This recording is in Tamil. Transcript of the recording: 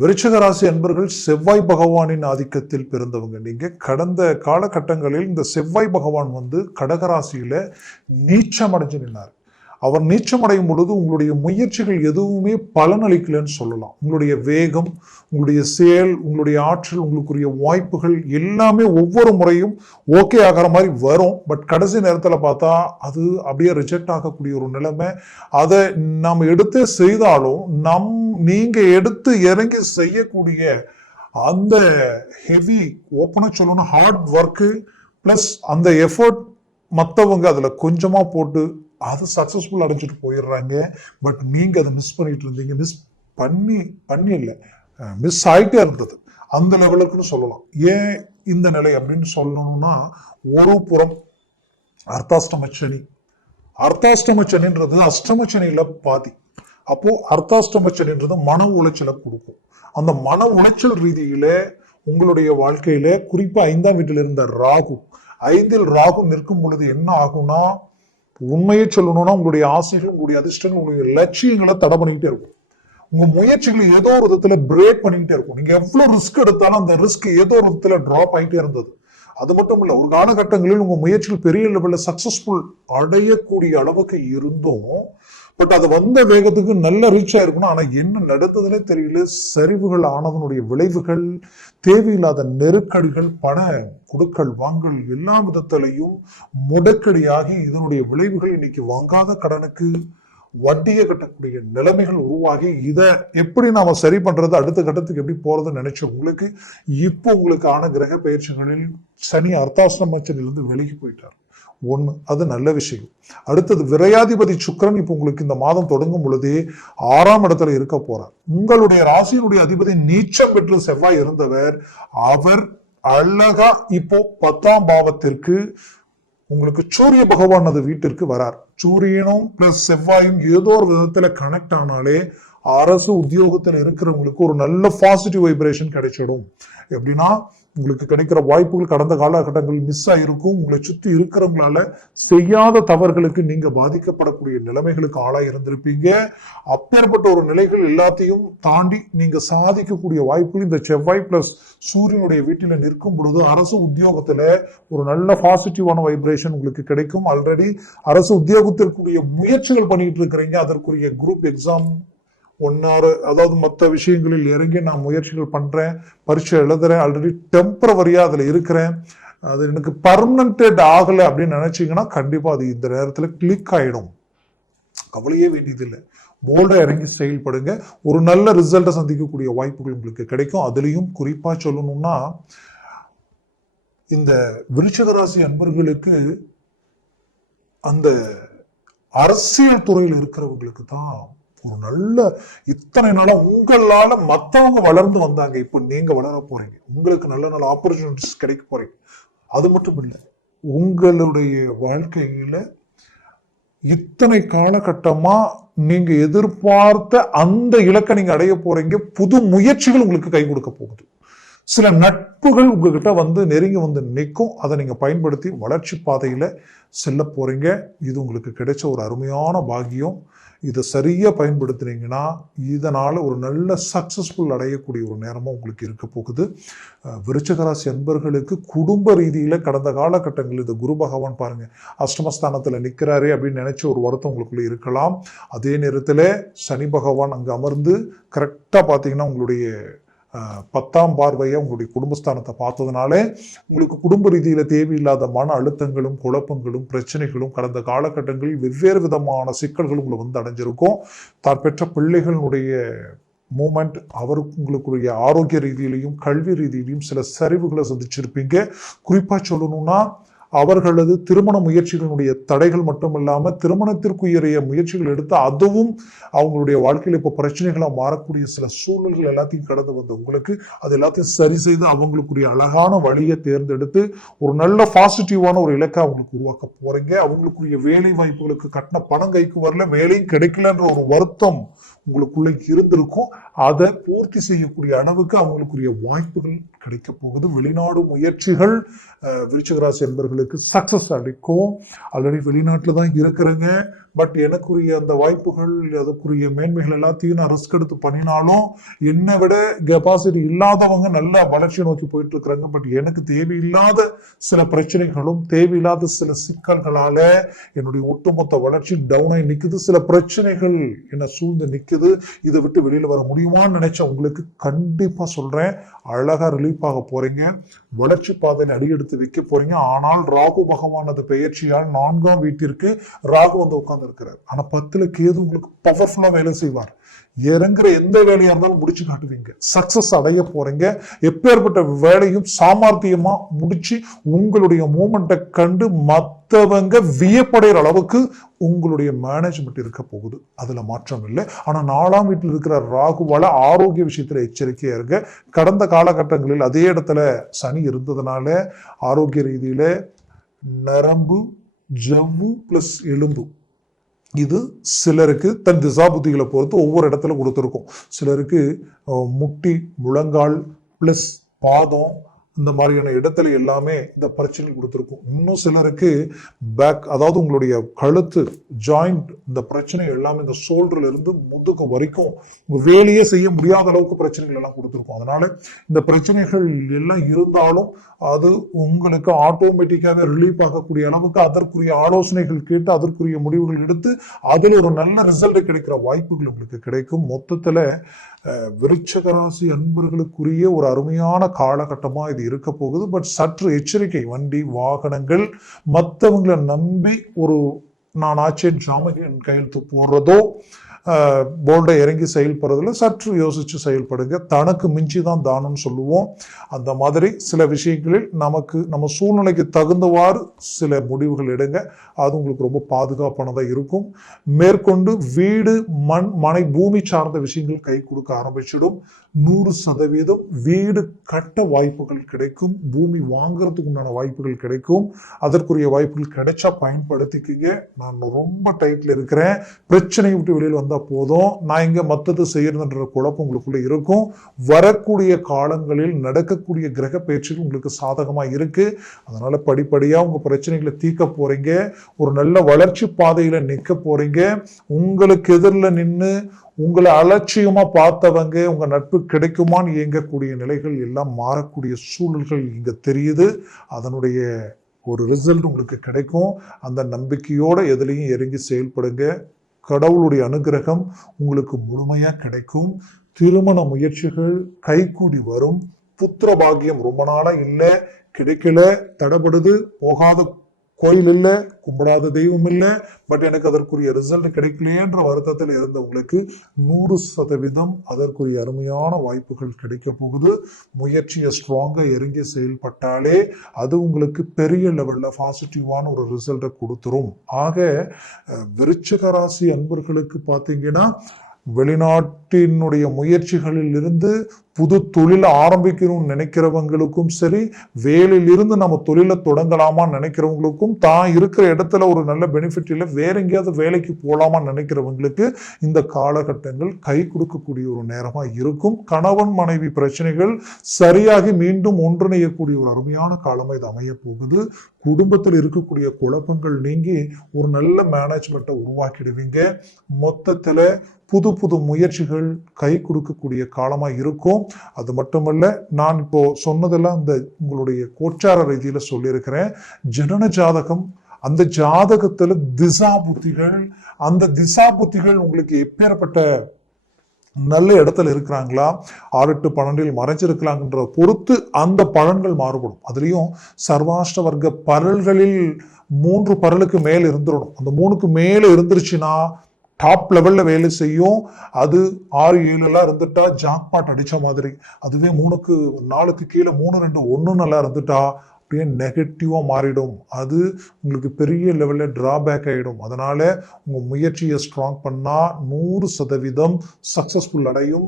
விருச்சிக ராசி அன்பர்கள் செவ்வாய் பகவானின் ஆதிக்கத்தில் பிறந்தவங்க. நீங்க கடந்த காலகட்டங்களில் இந்த செவ்வாய் பகவான் கடகராசியில நீச்சம் அடைஞ்சு நின்னார். அவர் நீச்சம் அடையும் பொழுது உங்களுடைய முயற்சிகள் எதுவுமே பலனளிக்கலன்னு சொல்லலாம். உங்களுடைய வேகம், உங்களுடைய செயல், உங்களுடைய ஆற்றல், உங்களுக்குரிய வாய்ப்புகள் எல்லாமே ஒவ்வொரு முறையும் ஓகே ஆகிற மாதிரி வரும். பட் கடைசி நேரத்தில் பார்த்தா அது அப்படியே ரிஜெக்ட் ஆகக்கூடிய ஒரு நிலைமை. அதை நாம் எடுத்து செய்தாலும் நீங்க எடுத்து இறங்கி செய்யக்கூடிய அந்த ஹெவி ஓப்பனா சொல்லணும் ஹார்ட் ஒர்க்கு பிளஸ் அந்த எஃபர்ட் மற்றவங்க அதுல கொஞ்சமா போட்டு அது சக்சஸ்ஃபுல் அடைஞ்சிட்டு போயிடுறாங்க. பட் நீங்க அதை மிஸ் பண்ணிட்டு இருந்தீங்க. பண்ணி இல்லை, மிஸ் ஆயிட்டே இருந்தது அந்த லெவலுக்குன்னு சொல்லலாம். ஏன் இந்த நிலை அப்படின்னு சொல்லணும்னா, ஒரு புறம் அர்த்தாஷ்டம சனின்றது அஷ்டம சனியில பாதி. அப்போ அர்த்தாஷ்டம சனின்றது மன உளைச்சலை கொடுக்கும். அந்த மன உளைச்சல் ரீதியில உங்களுடைய வாழ்க்கையில குறிப்பா 5ஆம் வீட்டில் இருந்த ராகு, 5இல் ராகு நிற்கும் பொழுது என்ன ஆகும்னா, உண்மையை சொல்லணும்னா உங்களுடைய ஆசைகள், உங்களுடைய அதிர்ஷ்டங்கள், உங்களுடைய லட்சியங்களை தடை பண்ணிக்கிட்டே இருக்கும். உங்க முயற்சிகளை ஏதோ ஒரு விதத்துல பிரேக் பண்ணிக்கிட்டே இருக்கும். நீங்க எவ்வளவு ரிஸ்க் எடுத்தாலும் அந்த ரிஸ்க் ஏதோ ஒரு விதத்துல டிராப் ஆகிட்டே இருந்தது. அது மட்டும் இல்ல, ஒரு காலகட்டங்களில் உங்க முயற்சிகள் பெரிய லெவல்ல சக்சஸ்ஃபுல் அடையக்கூடிய அளவுக்கு இருந்தும் பட் அது வந்த வேகத்துக்கு நல்ல ரீச் ஆயிருக்கணும். ஆனா என்ன நடந்ததுன்னே தெரியல. சரிவுகள் ஆனதனுடைய விளைவுகள், தேவையில்லாத நெருக்கடிகள், பண கொடுக்கல் வாங்கல் எல்லா விதத்திலையும் முடக்கடியாகி இதனுடைய விளைவுகள் இன்னைக்கு வாங்காத கடனுக்கு வட்டியை கட்டக்கூடிய நிலைமைகள் உருவாகி, இதை எப்படி நாம சரி பண்றது, அடுத்த கட்டத்துக்கு எப்படி போறதுன்னு நினைச்ச உங்களுக்கு இப்போ உங்களுக்கு ஆன கிரக பயிற்சிகளில் சனி அர்த்தாஷ்டமத்திலிருந்து விலகி போயிட்டார். ஒண்ணு, அது நல்ல விஷயம். அடுத்தது விரையாதிபதி சுக்கிரன் இப்போ உங்களுக்கு இந்த மாதம் தொடங்கும் பொழுதே 6ஆம் இடத்துல இருக்க போறார். உங்களுடைய ராசியினுடைய அதிபதி நீச்சம் பெற்று செவ்வாய் இருந்தவர், அவர் அழகா இப்போ 10ஆம் பாவத்திற்கு உங்களுக்கு சூரிய பகவான் அது வீட்டிற்கு வரார். சூரியனும் பிளஸ் செவ்வாயும் ஏதோ ஒரு விதத்துல கனெக்ட் ஆனாலே அரசு உத்தியோகத்தில் இருக்கிறவங்களுக்கு ஒரு நல்ல பாசிட்டிவ் வைப்ரேஷன் கிடைச்சிடும். எப்படின்னா, உங்களுக்கு கிடைக்கிற வாய்ப்புகள் கடந்த காலகட்டங்களில் மிஸ் ஆயிருக்கும். உங்களை சுற்றி இருக்கிறவங்களால செய்யாத தவறுகளுக்கு நீங்க பாதிக்கப்படக்கூடிய நிலைமைகளுக்கு ஆளாக இருந்திருப்பீங்க. அப்பேற்பட்ட ஒரு நிலைகள் எல்லாத்தையும் தாண்டி நீங்க சாதிக்கக்கூடிய வாய்ப்புகள் இந்த செவ்வாய் பிளஸ் சூரியனுடைய வீட்டில நிற்கும் பொழுது அரசு உத்தியோகத்துல ஒரு நல்ல பாசிட்டிவான வைப்ரேஷன் உங்களுக்கு கிடைக்கும். ஆல்ரெடி அரசு உத்தியோகத்திற்குரிய முயற்சிகள் பண்ணிட்டு இருக்கிறீங்க, அதற்குரிய குரூப் எக்ஸாம் அதாவது மற்ற விஷயங்களில் இறங்கி நான் முயற்சிகள் பண்றேன், பரீட்சை எழுதுறேன், ஆல்ரெடி டெம்பரவரியா அதுல இருக்கிறேன், அது எனக்கு பர்மனன்ட் ஆகலை அப்படின்னு நினைச்சீங்கன்னா கண்டிப்பா அது இந்த நேரத்துல கிளிக் ஆயிடும். கவலையே வேண்டியதில்லை, போல்டா இறங்கி செயல்படுங்க. ஒரு நல்ல ரிசல்ட்டை சந்திக்கக்கூடிய வாய்ப்புகள் உங்களுக்கு கிடைக்கும். அதுலயும் குறிப்பா சொல்லணும்னா, இந்த விருச்சிக ராசி அன்பர்களுக்கு அந்த அரசியல் துறையில் இருக்கிறவங்களுக்கு தான் ஒரு நல்ல, இத்தனை நாளா உங்களால மத்தவங்க வளர்ந்து வந்தாங்க, இப்ப நீங்க வளர போறீங்க, உங்களுக்கு நல்ல நல்ல ஆப்பர்ச்சுனிட்டிஸ் கிடைக்க போறீங்க. அது மட்டும் இல்லை, உங்களுடைய வாழ்க்கையில இத்தனை காலகட்டமா நீங்க எதிர்பார்த்த அந்த இலக்கை நீங்க அடைய போறீங்க. புது முயற்சிகள் உங்களுக்கு கை கொடுக்க போகுது. சில நட்புகள் உங்ககிட்ட நெருங்கி நிற்கும். அதை நீங்க பயன்படுத்தி வளர்ச்சி பாதையில செல்ல போறீங்க. இது உங்களுக்கு கிடைச்ச ஒரு அருமையான பாக்கியம். இதை சரியா பயன்படுத்துனீங்கன்னா இதனால ஒரு நல்ல சக்சஸ்ஃபுல் அடையக்கூடிய ஒரு நேரமும் உங்களுக்கு இருக்க போகுது. விருச்சிக ராசி அன்பர்களுக்கு குடும்ப ரீதியில கடந்த காலகட்டங்களில் இந்த குரு பகவான் பாருங்க அஷ்டமஸ்தானத்துல நிற்கிறாரே அப்படின்னு நினைச்ச ஒரு வருத்தம் உங்களுக்குள்ள இருக்கலாம். அதே நேரத்துல சனி பகவான் அங்க அமர்ந்து கரெக்டா பாத்தீங்கன்னா உங்களுடைய 10ஆம் பார்வையை உங்களுடைய குடும்பஸ்தானத்தை பார்த்ததுனாலே உங்களுக்கு குடும்ப ரீதியில தேவையில்லாத மன அழுத்தங்களும் குழப்பங்களும் பிரச்சனைகளும் கடந்த காலகட்டங்களில் வெவ்வேறு விதமான சிக்கல்களும் உங்களை அடைஞ்சிருக்கும். தான் பெற்ற பிள்ளைகளுடைய மூமெண்ட், உங்களுக்குரிய ஆரோக்கிய ரீதியிலையும் கல்வி ரீதியிலையும் சில சரிவுகளை சந்திச்சிருப்பீங்க. குறிப்பா சொல்லணும்னா, அவர்களது திருமண முயற்சிகளுடைய தடைகள் மட்டும் இல்லாம திருமணத்திற்குரிய முயற்சிகள் எடுத்து அதுவும் அவங்களுடைய வாழ்க்கையில இப்ப பிரச்சனைகளா மாறக்கூடிய சில சூழல்கள் எல்லாத்தையும் கடந்து வந்த உங்களுக்கு அது எல்லாத்தையும் சரி செய்து அவங்களுக்குரிய அழகான வழியை தேர்ந்தெடுத்து ஒரு நல்ல பாசிட்டிவான ஒரு இலக்கை அவங்களுக்கு உருவாக்க போறீங்க. அவங்களுக்குரிய வேலை வாய்ப்புகளுக்கு கட்டின பணம் கைக்கு வரல, வேலையும் கிடைக்கலன்ற ஒரு வருத்தம் உங்களுக்குள்ள இருந்திருக்கும். அதை பூர்த்தி செய்யக்கூடிய அளவுக்கு அவங்களுக்குரிய வாய்ப்புகள் கிடைக்க போகுது. வெளிநாடு முயற்சிகள் விருச்சிக ராசி என்பவர்களுக்கு சக்சஸ் அளிக்கும். ஆல்ரெடி வெளிநாட்டுல தான் இருக்கிறங்க, பட் எனக்குரிய அந்த வாய்ப்புகள், அதுக்குரிய மேன்மைகள் எல்லாத்தையும் நான் ரிஸ்க் எடுத்து பண்ணினாலும் என்னை விட கெப்பாசிட்டி இல்லாதவங்க நல்ல வளர்ச்சியை நோக்கி போயிட்டு இருக்கிறாங்க. பட் எனக்கு தேவையில்லாத சில பிரச்சனைகளும் தேவையில்லாத சில சிக்கல்களால என்னுடைய ஒட்டுமொத்த வளர்ச்சி டவுன் ஆகி நிக்குது. சில பிரச்சனைகள் என்ன சூழ்ந்து நிக்குது. இதை விட்டு வெளியில வர முடியுமான்னு நினைச்ச உங்களுக்கு கண்டிப்பா சொல்றேன், அழகா ரிலீஃப் ஆக போறீங்க, வளர்ச்சி பாதையில் அடியெடுத்து வைக்க போறீங்க. ஆனால் ராகு பகவானது பெயர்ச்சியால் 4ஆம் வீட்டிற்கு ராகு வந்து உட்கார்ந்து இருக்கிறார். ஆனா 10ல கேது உங்களுக்கு பவர்ஃபுல்லா வேலை செய்வார். இறங்குற எந்த வேலையா இருந்தாலும் முடிச்சு காட்டுவீங்க, சக்சஸ் அடைய போறீங்க. எப்பேற்பட்ட வேலையும் சாமர்த்தியமா முடிச்சு உங்களுடைய மூமெண்ட்டை கண்டு மற்றவங்க வியப்படைகிற அளவுக்கு உங்களுடைய மேனேஜ்மெண்ட் இருக்க போகுது. அதுல மாற்றம் இல்லை. ஆனா 4ஆம் வீட்டில் இருக்கிற ராகுவால ஆரோக்கிய விஷயத்துல எச்சரிக்கையா இருங்க. கடந்த காலகட்டங்களில் அதே இடத்துல சனி இருந்ததுனால ஆரோக்கிய ரீதியில நரம்பு, ஜவ்வு பிளஸ் எலும்பு, இது சிலருக்கு தன் திசா புத்திகளை பொறுத்து ஒவ்வொரு இடத்துல கொடுத்துருக்கும். சிலருக்கு முட்டி, முழங்கால் பிளஸ் பாதம், இந்த மாதிரியான இடத்துல எல்லாமே இந்த பிரச்சனை கொடுத்துருக்கும். இன்னும் சிலருக்கு பேக், அதாவது உங்களுடைய கழுத்து ஜாயிண்ட், இந்த பிரச்சனை எல்லாமே இந்த ஷோல்டர்ல இருந்து முதுகு வரைக்கும் உங்க வேலையே செய்ய முடியாத அளவுக்கு பிரச்சனைகள் எல்லாம் கொடுத்துருக்கும். அதனால இந்த பிரச்சனைகள் எல்லாம் இருந்தாலும் அது உங்களுக்கு ஆட்டோமேட்டிக்காக ரிலீஃப் ஆகக்கூடிய அளவுக்கு அதற்குரிய ஆலோசனைகள் கேட்டு அதற்குரிய முடிவுகள் எடுத்து அதில் ஒரு நல்ல ரிசல்ட் கிடைக்கிற வாய்ப்புகள் உங்களுக்கு கிடைக்கும். மொத்தத்துல விருச்சிக ராசி அன்பர்களுக்குரிய ஒரு அருமையான காலகட்டமா இது இருக்க போகுது. பட் சற்று எச்சரிக்கை, வண்டி வாகனங்கள் மற்றவங்களை நம்பி ஒரு நான் ஆச்சேன் ஜாமகின் கையெழுத்து போடுறதோ போல்டை இறங்கி செயல்படுறதுல சற்று யோசிச்சு செயல்படுங்க. தனக்கு மிஞ்சி தான் தானம்னு சொல்லுவோம். அந்த மாதிரி சில விஷயங்களில் நமக்கு நம்ம சூழ்நிலைக்கு தகுந்தவாறு சில முடிவுகள் எடுங்க. அது உங்களுக்கு ரொம்ப பாதுகாப்பானதாக இருக்கும். மேற்கொண்டு வீடு, மண், மனை, பூமி சார்ந்த விஷயங்கள் கை கொடுக்க ஆரம்பிச்சிடும். 100% வீடு கட்ட வாய்ப்புகள் கிடைக்கும். பூமி வாங்குறதுக்கு உண்டான வாய்ப்புகள் கிடைக்கும். அதற்குரிய வாய்ப்புகள் கிடைச்சா பயன்படுத்திக்கிங்க. நான் ரொம்ப டைட்ல இருக்கிறேன், பிரச்சனையை விட்டு வெளியில் வந்தா போதும், நான் இங்க மத்தது செய்யறதுன்ற குழப்பம் உங்களுக்குள்ள இருக்கும். வரக்கூடிய காலங்களில் நடக்கக்கூடிய கிரக பயிற்சிகள் உங்களுக்கு சாதகமா இருக்கு. அதனால படிப்படியா உங்க பிரச்சனைகளை தீர்க்க போறீங்க. ஒரு நல்ல வளர்ச்சி பாதையில நிக்க போறீங்க. உங்களுக்கு எதிரில் நின்று உங்களை அலட்சியமா பார்த்தவங்க உங்க நட்பு கிடைக்குமான்னு இயங்கக்கூடிய நிலைகள் எல்லாம் மாறக்கூடிய சூழல்கள் இங்க தெரியுது. அதனுடைய ஒரு ரிசல்ட் உங்களுக்கு கிடைக்கும். அந்த நம்பிக்கையோட எதுலையும் இறங்கி செயல்படுங்க. கடவுளுடைய அனுகிரகம் உங்களுக்கு முழுமையா கிடைக்கும். திருமண முயற்சிகள் கைகூடி வரும். புத்திர பாக்கியம் ரொம்ப நாளா இல்லை, கிடைக்கல, தடைபடுது, போகாத கோயில் இல்லை, கும்பிடாத தெய்வம் இல்லை, பட் எனக்கு அதற்குரிய ரிசல்ட் கிடைக்கலையேன்ற வருத்தத்தில் இருந்தவங்களுக்கு 100% அதற்குரிய அருமையான வாய்ப்புகள் கிடைக்க போகுது. முயற்சியை ஸ்ட்ராங்கா இறங்கி செயல்பட்டாலே அது உங்களுக்கு பெரிய லெவல்ல பாசிட்டிவான ஒரு ரிசல்ட்டை கொடுத்துரும். ஆக விருச்சிக ராசி அன்பர்களுக்கு பார்த்தீங்கன்னா வெளிநாட்டினுடைய முயற்சிகளில் இருந்து புது தொழிலை ஆரம்பிக்கணும்னு நினைக்கிறவங்களுக்கும் சரி, வேலையில இருந்து நம்ம தொழிலை தொடங்கலாமா நினைக்கிறவங்களுக்கும், தான் இருக்கிற இடத்துல ஒரு நல்ல பெனிஃபிட் இல்லை வேற எங்கேயாவது வேலைக்கு போகலாமா நினைக்கிறவங்களுக்கு இந்த காலகட்டங்கள் கை கொடுக்கக்கூடிய ஒரு நேரமா இருக்கும். கணவன் மனைவி பிரச்சனைகள் சரியாகி மீண்டும் ஒன்றிணையக்கூடிய ஒரு அருமையான காலமா இது அமைய போகுது. குடும்பத்தில் இருக்கக்கூடிய குழப்பங்கள் நீங்கி ஒரு நல்ல மேனேஜ்மெண்ட்டை உருவாக்கிடுவீங்க. மொத்தத்துல புது புது முயற்சிகள் கை கொடுக்கக்கூடிய காலமா இருக்கும். அது மட்டுமல்ல, நான் இப்போ சொன்னதெல்லாம் இந்த உங்களுடைய கோச்சார ரீதியில சொல்லியிருக்கிறேன். ஜனன ஜாதகம், அந்த ஜாதகத்துல திசா புத்திகள், அந்த திசா புத்திகள் உங்களுக்கு எப்பேற்பட்ட நல்ல இடத்துல இருக்கிறாங்களா, 6 to 12 மறைஞ்சிருக்கலாங்கன்ற பொறுத்து அந்த பலன்கள் மாறுபடும். அதுலயும் சர்வாஷ்ட வர்க்க பரல்களில் 3 பரலுக்கு மேல் இருந்துடணும். அந்த 3க்கு மேல இருந்துருச்சுன்னா டாப் லெவல்ல வேலை செய்யும். அது 6, 7 எல்லாம் இருந்துட்டா ஜாக்பாட் அடிச்ச மாதிரி. அதுவே 3க்கு 4க்கு கீழே 3, 2, 1 நல்லா இருந்துட்டா அப்படியே நெகட்டிவா மாறிடும். அது உங்களுக்கு பெரிய லெவல்ல டிராபேக் ஆயிடும். அதனால உங்க முயற்சியை ஸ்ட்ராங் பண்ணா 100% சக்சஸ்ஃபுல் அடையும்.